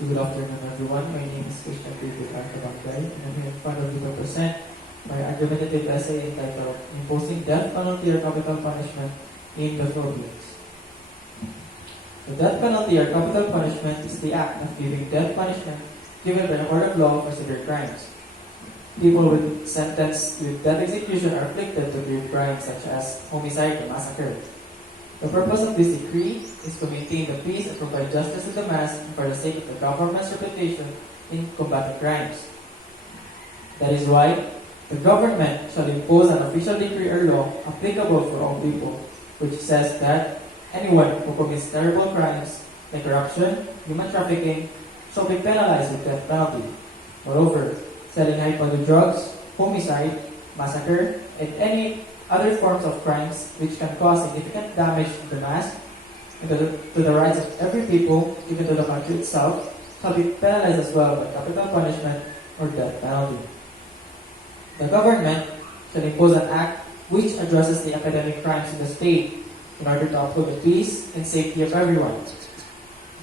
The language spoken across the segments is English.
Good afternoon, everyone. My name is Christian David Arcabangay, and I'm here in front of you to present my argumentative essay entitled Imposing Death Penalty or Capital Punishment in the Philippines. The death penalty or capital punishment is the act of giving death punishment given by a court of law for severe crimes. People with sentenced with death execution are afflicted to grave crimes such as homicide or massacre. The purpose of this decree is to maintain the peace and provide justice to the mass and for the sake of the government's reputation in combating crimes. That is why the government shall impose an official decree or law applicable for all people, which says that anyone who commits terrible crimes like corruption, human trafficking, shall be penalized with death penalty. Moreover, selling high-value drugs, homicide, massacre, and any other forms of crimes which can cause significant damage to the mass and to the rights of every people, even to the country itself, shall be penalized as well by capital punishment or death penalty. The government shall impose an act which addresses the epidemic crimes in the state in order to uphold the peace and safety of everyone.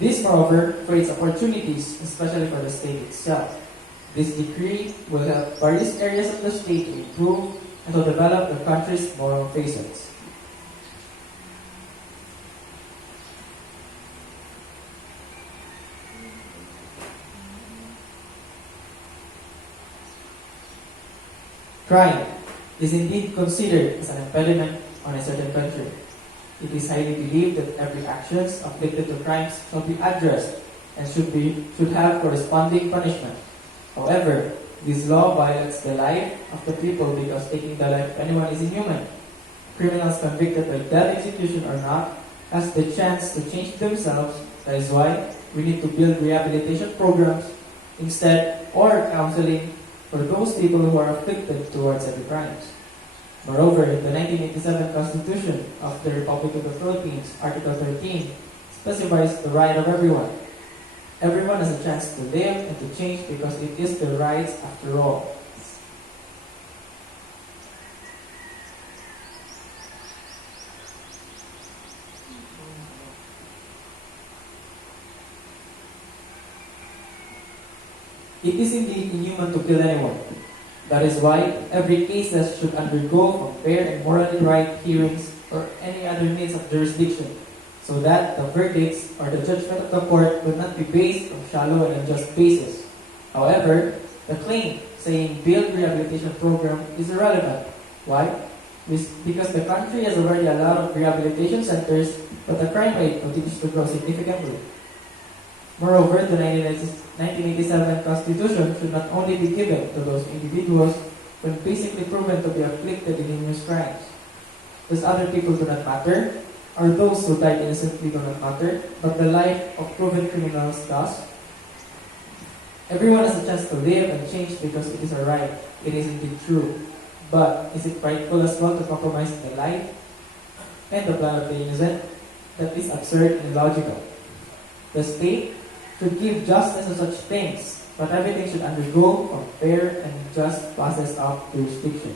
This, moreover, creates opportunities, especially for the state itself. This decree will help various areas of the state to improve and to develop the country's moral facets. Crime is indeed considered as an impediment on a certain country. It is highly believed that every actions afflicted to crimes shall be addressed and should have corresponding punishment. However, this law violates the life of the people because taking the life of anyone is inhuman. Criminals convicted by death execution or not has the chance to change themselves. That is why we need to build rehabilitation programs instead or counseling for those people who are afflicted towards heavy crimes. Moreover, the 1987 Constitution of the Republic of the Philippines, Article 13, specifies the right of everyone. Everyone has a chance to live and to change because it is their rights after all. It is indeed inhuman to kill anyone. That is why every case should undergo from fair and morally right hearings or any other means of jurisdiction, so that the verdicts or the judgment of the court would not be based on shallow and unjust basis. However, the claim saying build rehabilitation program is irrelevant. Why? Because the country has already a lot of rehabilitation centers, but the crime rate continues to grow significantly. Moreover, the 1987 Constitution should not only be given to those individuals when basically proven to be afflicted in heinous crimes. Does other people do not matter? Or those who died innocently do not matter, but the life of proven criminals does? Everyone has a chance to live and change because it is a right. It is indeed true. But is it rightful as well to compromise the life and the blood of the innocent? That is absurd and illogical. The state should give justice to such things, but everything should undergo a fair and just process of jurisdiction.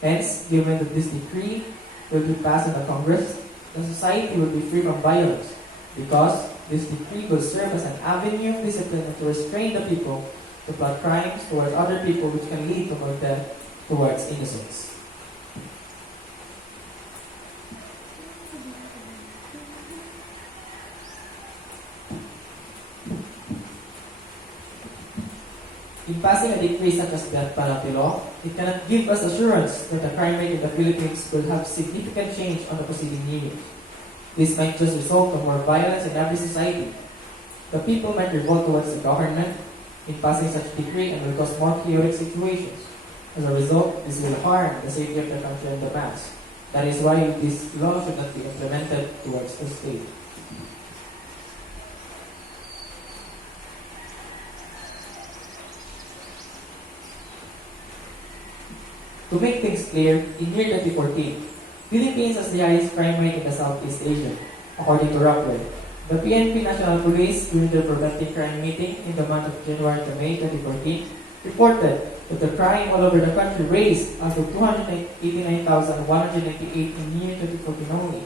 Hence, given that this decree will be passed in the Congress, the society will be free from violence, because this decree will serve as an avenue of discipline and to restrain the people to plot crimes towards other people which can lead to more death towards innocents. In passing a decree such as death penalty law, it cannot give us assurance that the crime rate in the Philippines will have significant change on the preceding years. This might just result in more violence in every society. The people might revolt towards the government in passing such decree and will cause more chaotic situations. As a result, this will harm the safety of the country and the mass. That is why this law should not be implemented towards the state. To make things clear, in year 2014, Philippines has the highest crime rate in the Southeast Asia, according to Rockwell. The PNP National Police, during their preventive crime meeting in the month of January to May 2014, reported that the crime all over the country raised up to 289,198 in year 2014 only,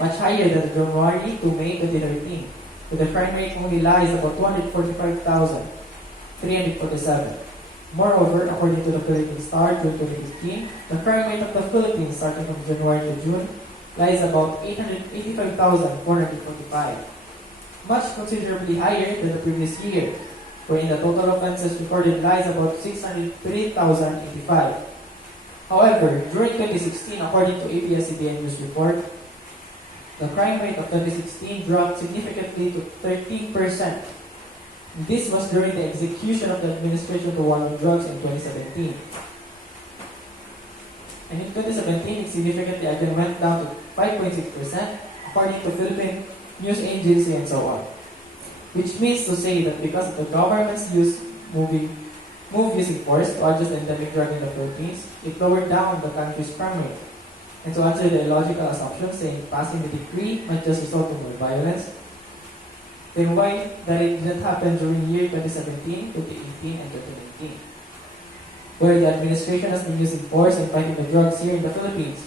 much higher than January to May 2013. but the crime rate only lies about 245,347. Moreover, according to the Philippine Star, June 2015, the crime rate of the Philippines starting from January to June lies about 885,445, much considerably higher than the previous year, wherein the total offenses recorded lies about 603,085. However, during 2016, according to ABS-CBN News report, the crime rate of 2016 dropped significantly to 13%. This was during the execution of the Administration to War on Drugs in 2017. And in 2017, it significantly again went down to 5.6%, according to Philippine News Agency and so on. Which means to say that because of the government's move using force to address the endemic drug in the Philippines, it lowered down the country's crime rate. And to answer the illogical assumption saying passing the decree might just result in more violence, then why that it didn't happen during year 2017, 2018, and 2019? Where the administration has been using force in fighting the drugs here in the Philippines,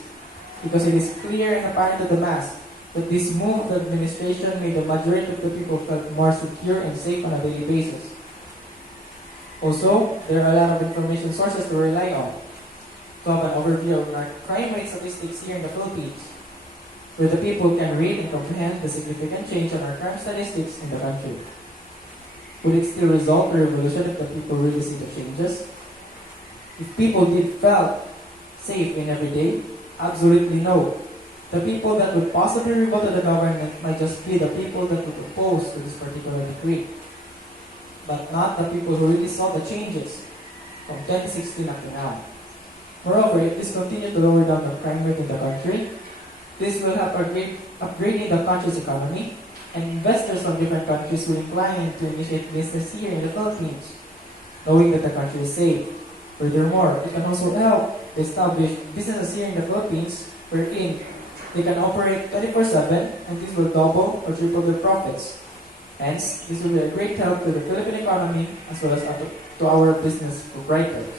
because it is clear and apparent to the mass that this move of the administration made the majority of the people feel more secure and safe on a daily basis. Also, there are a lot of information sources to rely on to have an overview of our crime rate statistics here in the Philippines, where the people can read and comprehend the significant change on our crime statistics in the country. Would it still result in a revolution if the people really see the changes? If people did felt safe in every day? Absolutely no. The people that would possibly revolt to the government might just be the people that would oppose to this particular decree, but not the people who really saw the changes from 2016 up to now. Moreover, if this continues to lower down the crime rate in the country, this will help upgrading the country's economy, and investors from different countries will incline to initiate business here in the Philippines, knowing that the country is safe. Furthermore, it can also help to establish businesses here in the Philippines wherein they can operate 24/7, and this will double or triple their profits. Hence, this will be a great help to the Philippine economy as well as to our business proprietors.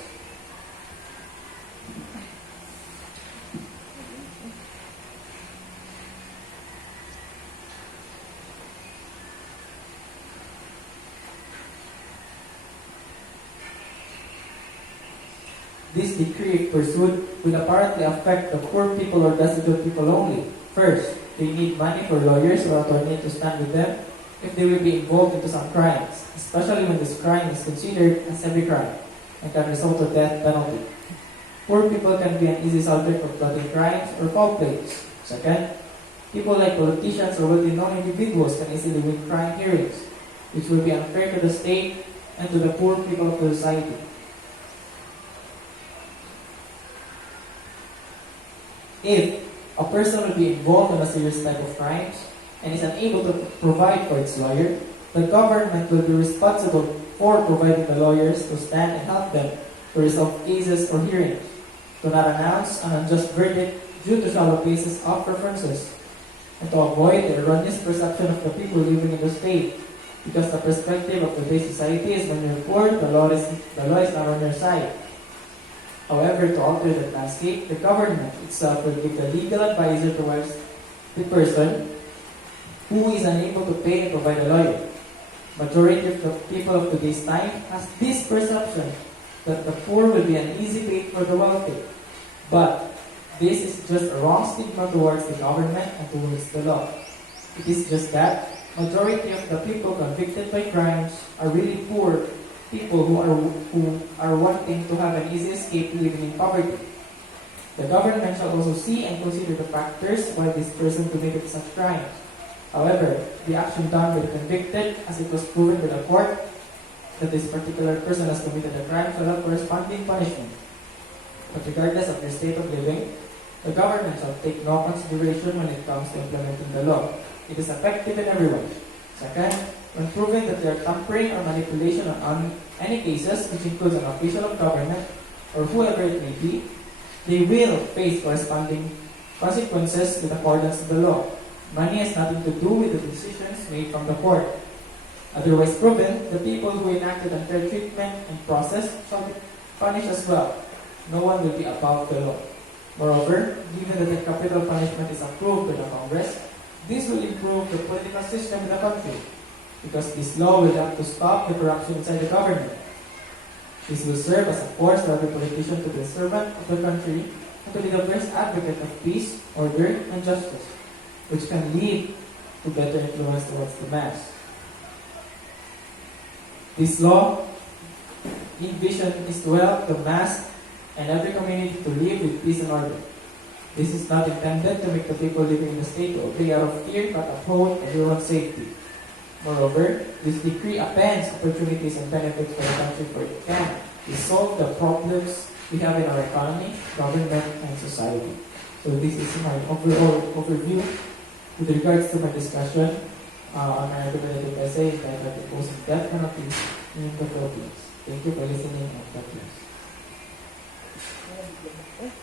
This decree, if pursued, will apparently affect the poor people or destitute people only. First, they need money for lawyers or attorneys to stand with them if they will be involved into some crimes, especially when this crime is considered as heavy crime and can result to death penalty. Poor people can be an easy subject of plotting crimes or foul plays. Second, people like politicians or well-known individuals can easily win crime hearings, which will be unfair to the state and to the poor people of the society. If a person will be involved in a serious type of crimes and is unable to provide for its lawyer, the government will be responsible for providing the lawyers to stand and help them to resolve cases or hearings, to not announce an unjust verdict due to shallow basis of preferences, and to avoid the erroneous perception of the people living in the state, because the perspective of today's society is when you're poor, the law is not on your side. However, to alter that landscape, the government itself will give the legal advisor towards the person who is unable to pay and provide a lawyer. Majority of the people of today's time has this perception that the poor will be an easy bait for the wealthy. But this is just a wrong stigma towards the government and towards the law. It is just that majority of the people convicted by crimes are really poor people who are wanting to have an easy escape living in poverty. The government shall also see and consider the factors why this person committed such crimes. However, the action done by the convicted, as it was proven by the court that this particular person has committed a crime, shall have corresponding punishment. But regardless of their state of living, the government shall take no consideration when it comes to implementing the law. It is effective in every way. Second, when proven that there are tampering or manipulation on any cases, which includes an official of government or whoever it may be, they will face corresponding consequences in accordance to the law. Money has nothing to do with the decisions made from the court. Otherwise proven, the people who enacted unfair treatment and process shall be punished as well. No one will be above the law. Moreover, given that the capital punishment is approved by the Congress, this will improve the political system in the country. because this law will help to stop the corruption inside the government. This will serve as a force for every politician to be a servant of the country and to be the first advocate of peace, order, and justice, which can lead to better influence towards the mass. This law vision is to help the mass and every community to live with peace and order. This is not intended to make the people living in the state to obey out of fear, but uphold everyone's safety. Moreover, this decree appends opportunities and benefits for the country, for it can resolve the problems we have in our economy, government, and society. So this is my overall overview with regards to my discussion on my argumentative essay entitled Imposing Death Penalties in the Philippines. Thank you for listening and God bless.